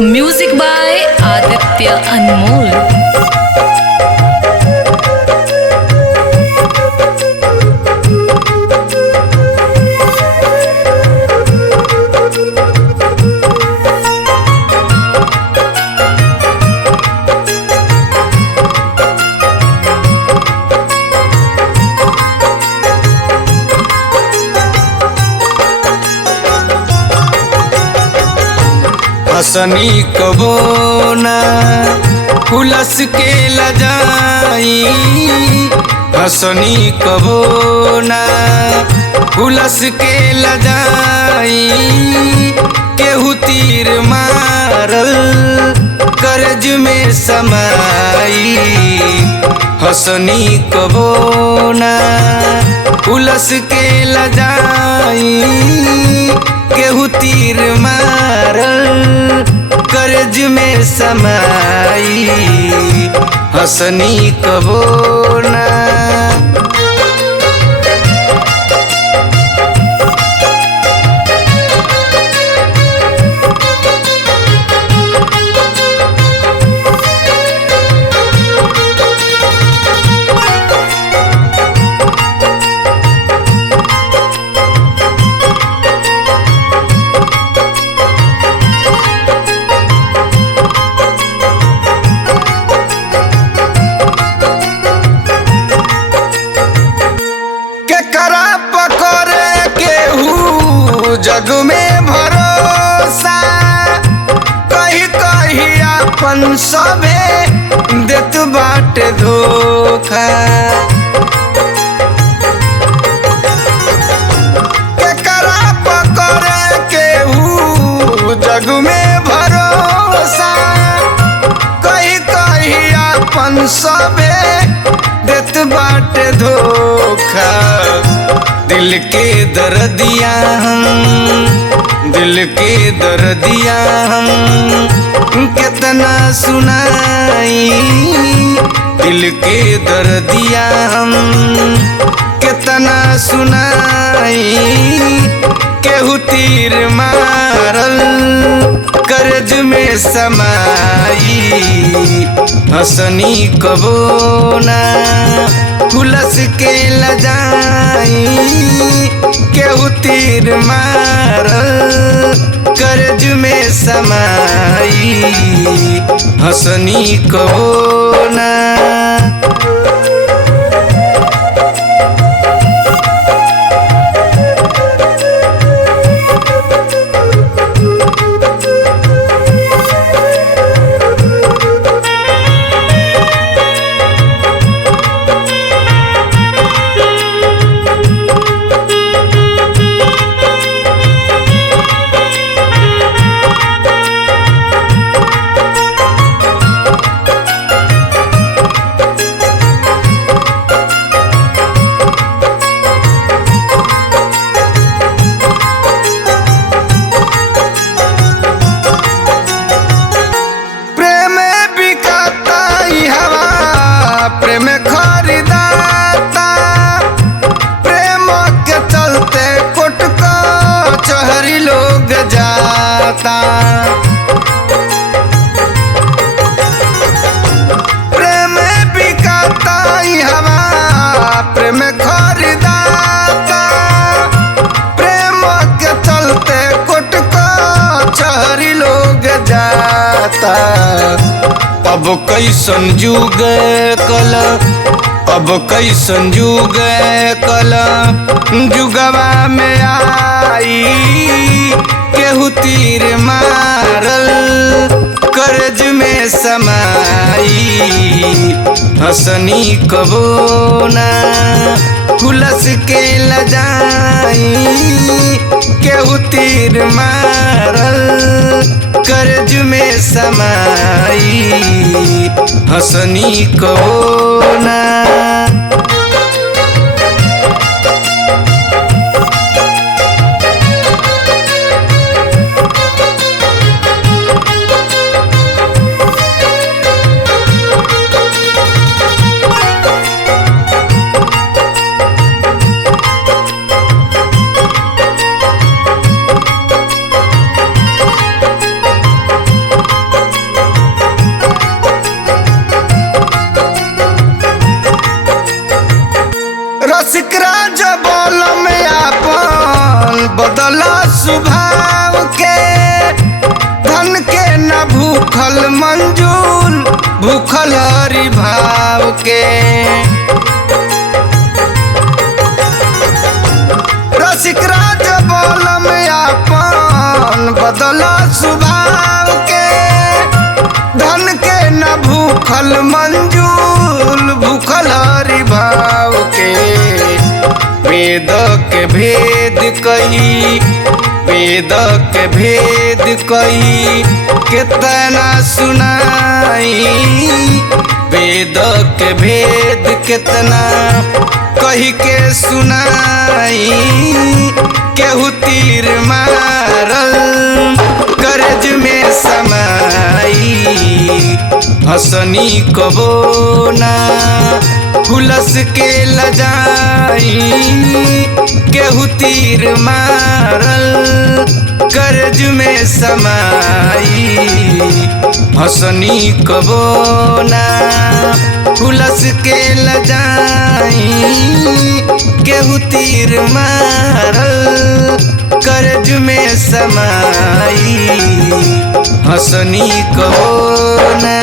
Music by Aditya अनमोल। हसनी कबो ना हुलस के लजाई, हसनी कबो ना हुलस के लजाई। केहू तीर मारल करज में समाई, हसनी कबो ना हुलस के लजाई। केहू तीर मारल करज में समाई, हसनी कबो ना। जग में भरोसा कही कही अपन सबे देत बाटे धोखा। केकरा पकड़े केहू जग में भरोसा कही कही अपन सबे देत बाटे धोखा। दिल के दर्दिया हम, दिल के दर्दिया हम कितना सुनाई। दिल के दर्दिया हम कितना सुनाई। केहू तीर मारल करज में समाई, हसनी कबो ना हुलस के लजाई। केहू तीर मारल करज में समाई, हसनी कबो ना। प्रेम खरीदाता प्रेम के चलते कोट कचहरी लोग जाता। प्रेम बिकाता हवा प्रेम खरीदाता प्रेम के चलते कोट कचहरी लोग जाता। अब कैसन जुग कल, अब कैसन जुग कल जुगवा में आई। केहू तीर मारल करज में समाई, हसनी कबो ना हुलस के लजाई। केहू तीर मारल करज में समाई, हसनी कबो ना। स्वभाव के धन के न भूखल मंजूर भूखल हरि भाव के रसिक राज बोलम आपन बदला स्वभाव के धन के न भूखल मंजूर भूखल हरि भाव के वेद के भेद कही वेद के भेद कही कितना सुनाई वेद के भेद कितना कही के सुनाई केहू तीर मारल करज में समाई हसनी कबो ना हुलस के लजाई केहू तीर मारल करज में समाई हसनी कबो ना हुलस के लजाई केहू तीर मारल करज में समाई हसनी कबो ना।